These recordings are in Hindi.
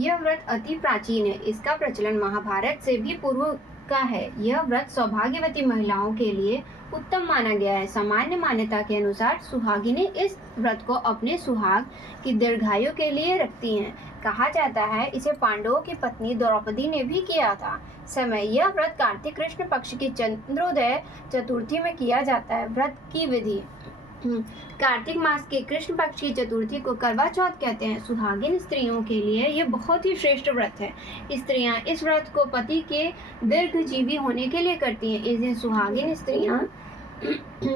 यह व्रत अति प्राचीन है। इसका प्रचलन महाभारत से भी पूर्व का है। यह व्रत सौभाग्यवती महिलाओं के लिए उत्तम माना गया है। सामान्य मान्यता के अनुसार सुहागिनें इस व्रत को अपने सुहाग की दीर्घायु के लिए रखती हैं। कहा जाता है इसे पांडवों की पत्नी द्रौपदी ने भी किया था। समय: यह व्रत कार्तिक कृष्ण पक्ष की चंद्रोदय चतुर्थी में किया जाता है। व्रत की विधि: कार्तिक मास के कृष्ण पक्ष की चतुर्थी को करवा चौथ कहते हैं। सुहागिन स्त्रियों के लिए यह बहुत ही श्रेष्ठ व्रत है। स्त्रियां इस व्रत को पति के दीर्घजीवी होने के लिए करती हैं। इस दिन सुहागिन स्त्रियां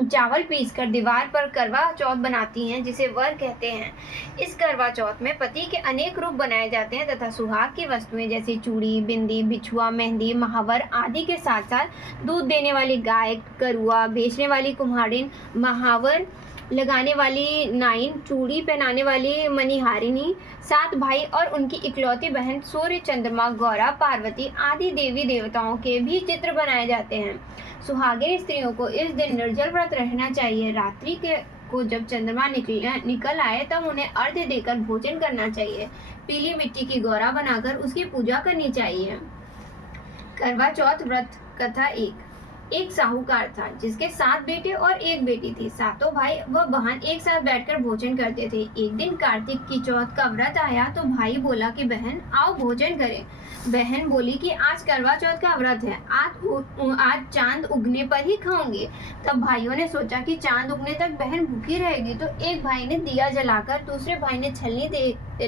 चावल पीसकर दीवार पर करवा चौथ बनाती हैं, जिसे वर कहते हैं। इस करवा चौथ में पति के अनेक रूप बनाए जाते हैं तथा सुहाग की वस्तुएं जैसे चूड़ी, बिंदी, बिछुआ, मेहंदी, महावर आदि के साथ साथ दूध देने वाली गाय, करुआ बेचने वाली कुम्हारिन, महावर लगाने वाली नाइन, चूड़ी पहनाने वाली मणिहारिणी, 7 भाई और उनकी इकलौती बहन सूर्य, चंद्रमा, गौरा, पार्वती आदि देवी देवताओं के भी चित्र बनाए जाते हैं। सुहागिन स्त्रियों को इस दिन निर्जल व्रत रहना चाहिए। रात्रि को जब चंद्रमा निकल आए तब उन्हें अर्घ्य देकर भोजन करना चाहिए। पीली मिट्टी की गौरा बनाकर उसकी पूजा करनी चाहिए। करवा चौथ व्रत कथा: एक साहूकार था जिसके 7 बेटे और 1 बेटी थी। सातों भाई व बहन एक साथ बैठकर भोजन करते थे। एक दिन कार्तिक की चौथ का व्रत आया तो भाई बोला कि बहन आओ भोजन करें। बहन बोली कि आज करवा चौथ का व्रत है, आज चांद उगने पर ही खाऊंगी। तब भाइयों ने सोचा कि चांद उगने तक बहन भूखी रहेगी, तो एक भाई ने दिया जलाकर, दूसरे भाई ने छलनी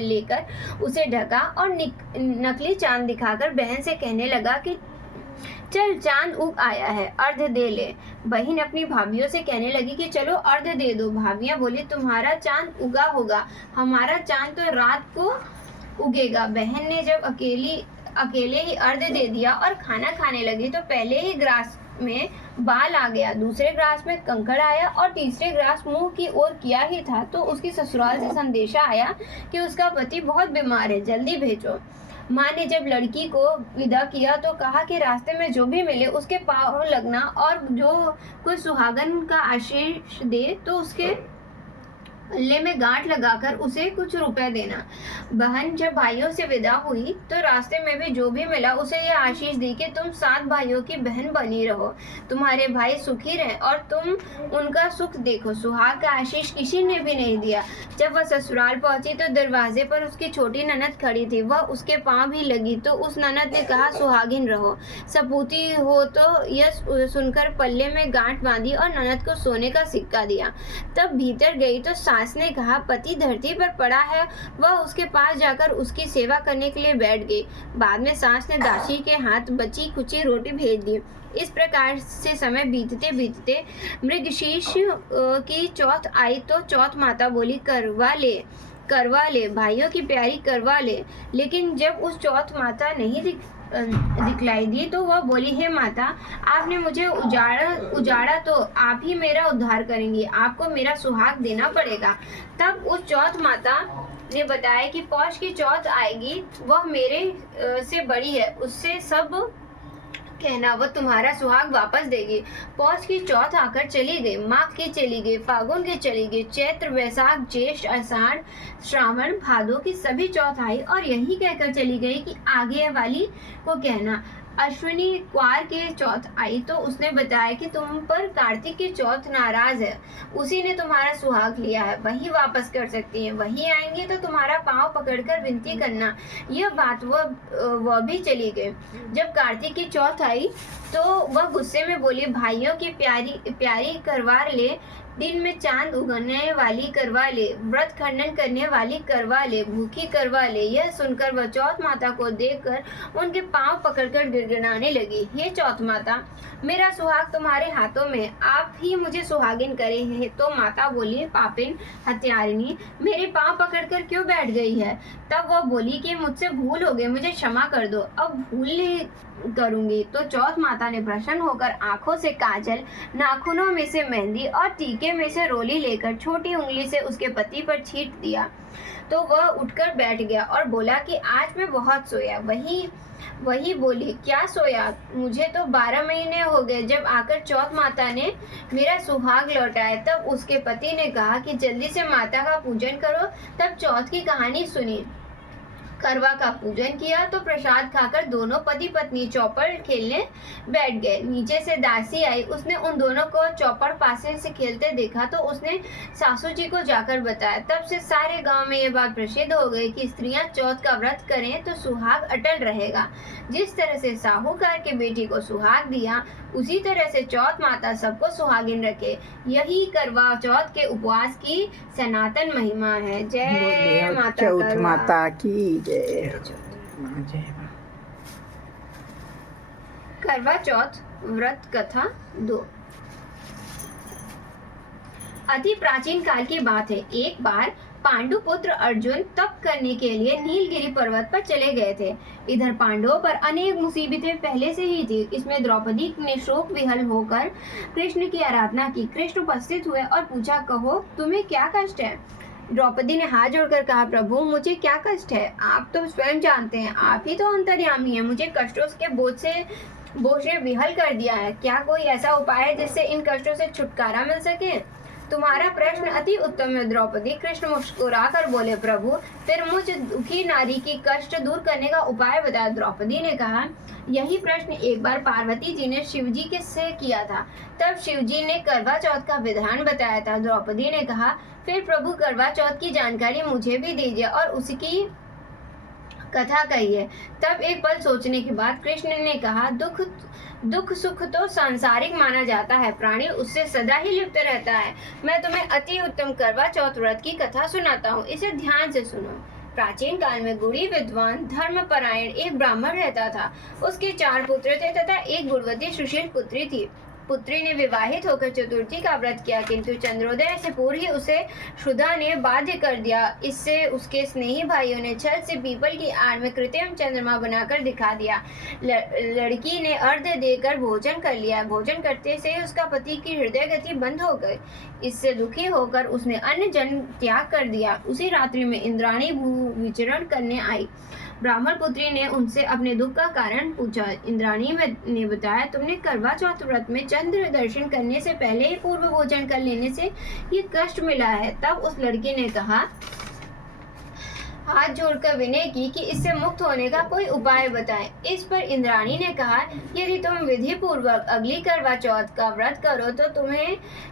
लेकर उसे ढका और नकली चांद दिखाकर बहन से कहने लगा कि चल चांद उग आया है, अर्घ्य दे ले। बहन अपनी भाभीियों से कहने लगी कि चलो अर्घ्य दे दो। भाभियां बोली तुम्हारा चांद उगा होगा, हमारा चांद तो रात को उगेगा। बहन ने जब अकेले ही अर्घ्य दे दिया और खाना खाने लगी तो पहले ही ग्रास में बाल आ गया, दूसरे ग्रास में कंकड़ आया और तीसरे ग्रास मुंह की ओर किया ही था तो उसकी ससुराल से संदेशा आया कि उसका पति बहुत बीमार है, जल्दी भेजो। माँ ने जब लड़की को विदा किया तो कहा कि रास्ते में जो भी मिले उसके पाँव लगना और जो कोई सुहागन का आशीष दे तो उसके पल्ले में गांठ लगाकर उसे कुछ रुपए देना। बहन जब भाइयों से विदा हुई तो रास्ते में भी जो भी मिला उसे यह आशीष दी कि तुम 7 भाइयों की बहन बनी रहो, तुम्हारे भाई सुखी रहे और तुम उनका सुख देखो। सुहाग का आशीष किसी ने भी नहीं दिया। जब वह ससुराल पहुंची तो दरवाजे पर उसकी छोटी ननद खड़ी थी। वह उसके पाँव भी लगी तो उस ननद ने कहा सुहागिन रहो, सपूती हो। तो यह सुनकर पल्ले में गांठ बांधी और ननद को सोने का सिक्का दिया। तब भीतर गई तो सास ने कहा पति धरती पर पड़ा है। वह उसके पास जाकर उसकी सेवा करने के लिए बैठ गई। बाद में सास ने दासी के हाथ बची कुची रोटी भेज दी। इस प्रकार से समय बीतते बीतते मृगशीर्ष की चौथ आई तो चौथ माता बोली करवा ले भाइयों की प्यारी करवा ले। लेकिन जब उस चौथ माता नहीं दिखलाई दी तो वह बोली हे माता, आपने मुझे उजाड़ा तो आप ही मेरा उद्धार करेंगी, आपको मेरा सुहाग देना पड़ेगा। तब उस चौथ माता ने बताया कि पौष की चौथ आएगी, वह मेरे से बड़ी है, उससे सब कहना, वह तुम्हारा सुहाग वापस देगी। पौष की चौथ आकर चली गई, माघ की चली गई, फागुन की चली गई, चैत्र, वैशाख, ज्येष्ठ, आषाढ़, श्रावण, भादो की सभी चौथ आई और यही कहकर चली गई कि आगे वाली को कहना। अश्विनी क्वार की चौथ आई तो उसने बताया कि तुम पर कार्तिक की चौथ नाराज है, उसी ने तुम्हारा सुहाग लिया है, वही वापस कर सकती है, वही आएंगे तो तुम्हारा पांव पकड़कर विनती करना। यह बात वह भी चली गई। जब कार्तिक की चौथ आई तो वह गुस्से में बोली भाइयों की प्यारी करवा ले, दिन में चांद उगने वाली करवा ले, व्रत खंडन करने वाली करवा ले, भूखी करवा ले। यह सुनकर वह चौथ माता को देखकर उनके पांव पकड़कर गिड़गिड़ाने लगी। हे चौथ माता, मेरा सुहाग तुम्हारे हाथों में, आप ही मुझे सुहागिन करे हैं। तो माता बोली पापिन हत्यारिणी, मेरे पांव पकड़कर क्यों बैठ गई है? तब वह बोली कि मुझसे भूल हो गई, मुझे क्षमा कर दो, अब भूल नहीं करूंगी। तो चौथ माता ने प्रसन्न होकर आंखों से काजल, नाखूनों में से मेहंदी और टीके में से रोली लेकर छोटी उंगली से उसके पति पर छींट दिया तो वह उठकर बैठ गया और बोला कि आज मैं बहुत सोया। वही बोली क्या सोया, मुझे तो 12 महीने हो गए। जब आकर चौथ माता ने मेरा सुहाग लौटाया तब उसके पति ने कहा कि जल्दी से माता का पूजन करो। तब चौथ की कहानी सुनी। करवा का पूजन किया तो प्रसाद खाकर दोनों पति पत्नी चौपड़ खेलने बैठ गए। नीचे से दासी आई, उसने उन दोनों को चौपड़ पासे से खेलते देखा तो उसने सासू जी को जाकर बताया। तब से सारे गांव में ये बात प्रसिद्ध हो गई कि स्त्रियां चौथ का व्रत करें तो सुहाग अटल रहेगा। जिस तरह से साहूकार के बेटी को सुहाग दिया, उसी तरह से चौथ माता सबको सुहागिन रखे। यही करवा चौथ के उपवास की सनातन महिमा है। जय माता चौथ करवा माता की जय। करवा चौथ व्रत कथा 2। अति प्राचीन काल की बात है। एक बार पांडु पुत्र अर्जुन तप करने के लिए नीलगिरी पर्वत पर चले गए थे। इधर पांडवों पर अनेक मुसीबतें पहले से ही थी। इसमें द्रौपदी ने शोक विहल होकर कृष्ण की आराधना की। कृष्ण उपस्थित हुए और पूछा, कहो तुम्हें क्या कष्ट है? द्रौपदी ने हाथ जोड़कर कहा, प्रभु मुझे क्या कष्ट है? आप तो स्वयं जानते हैं, आप ही तो अंतर्यामी हैं। मुझे कष्टों के बोझ से विहल कर दिया है। क्या कोई ऐसा उपाय है जिससे इन कष्टों से छुटकारा मिल सके? तुम्हारा प्रश्न अति उत्तम है द्रौपदी। कृष्ण मुस्कुराकर बोले, प्रभु फिर मुझ दुखी नारी की कष्ट दूर करने का उपाय बताया। द्रौपदी ने कहा, यही प्रश्न एक बार पार्वती जी ने शिव जी के से किया था। तब शिव जी ने करवा चौथ का विधान बताया था। द्रौपदी ने कहा, फिर प्रभु करवा चौथ की जानकारी मुझे भी दीजिए और उसकी कथा कहिए। तब एक पल सोचने के बाद कृष्ण ने कहा, दुख सुख तो सांसारिक माना जाता है, प्राणी उससे सदा ही लिप्त रहता है। मैं तुम्हें अति उत्तम करवा चौथ व्रत की कथा सुनाता हूँ, इसे ध्यान से सुनो। प्राचीन काल में गुणी विद्वान धर्मपरायण एक ब्राह्मण रहता था। उसके 4 पुत्र थे तथा एक गुणवती सुशील पुत्री थी। पुत्री ने विवाहित होकर चतुर्थी का व्रत किया, किंतु चंद्रोदय से पूर्व ही उसे क्षुधा ने बाध्य कर दिया। इससे उसके स्नेही भाइयों ने छल से पीपल की आड़ में कृत्रिम चंद्रमा बनाकर दिखा दिया। लड़की ने अर्घ्य देकर भोजन कर लिया। भोजन करते से उसका पति की हृदय गति बंद हो गई। इससे दुखी होकर उसने अन्न जन त्याग कर दिया। उसी रात्रि में इंद्राणी भू विचरण करने आई। ब्राह्मण पुत्री ने उनसे अपने दुख का कारण पूछा। इंद्राणी ने बताया, तुमने करवा चौथ व्रत में चंद्र दर्शन करने से पहले ही पूर्व भोजन कर लेने से ये कष्ट मिला है। तब उस लड़की ने कहा, हाथ जोड़कर विनय की कि इससे मुक्त होने का कोई उपाय बताएं। इस पर इंद्राणी ने कहा, यदि तुम विधि पूर्वक अगली करवा चौथ का व्रत करो तो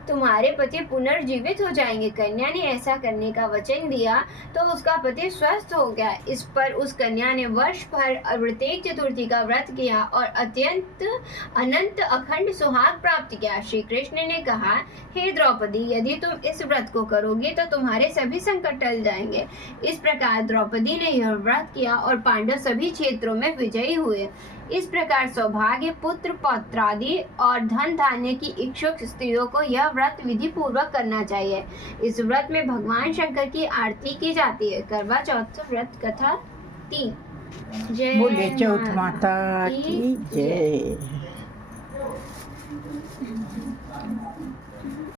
तुम्हारे पति पुनर्जीवित हो जाएंगे। कन्या ने ऐसा करने का वचन दिया तो उसका पति स्वस्थ हो गया। इस पर उस कन्या ने वर्ष भर प्रत्येक चतुर्थी का व्रत किया और अनंत अखंड सुहाग प्राप्त किया। श्री कृष्ण ने कहा, हे द्रौपदी, यदि तुम इस व्रत को करोगे तो तुम्हारे सभी संकट टल जाएंगे। इस प्रकार द्रौपदी ने यह व्रत किया और पांडव सभी क्षेत्रों में विजयी हुए। इस प्रकार सौभाग्य, पुत्र पौत्रादि और धन धान्य की इच्छुक स्त्रियों को यह व्रत विधि पूर्वक करना चाहिए। इस व्रत में भगवान शंकर की आरती की जाती है। करवा चौथ व्रत कथा 3। जय बोले चौथ माता की जय।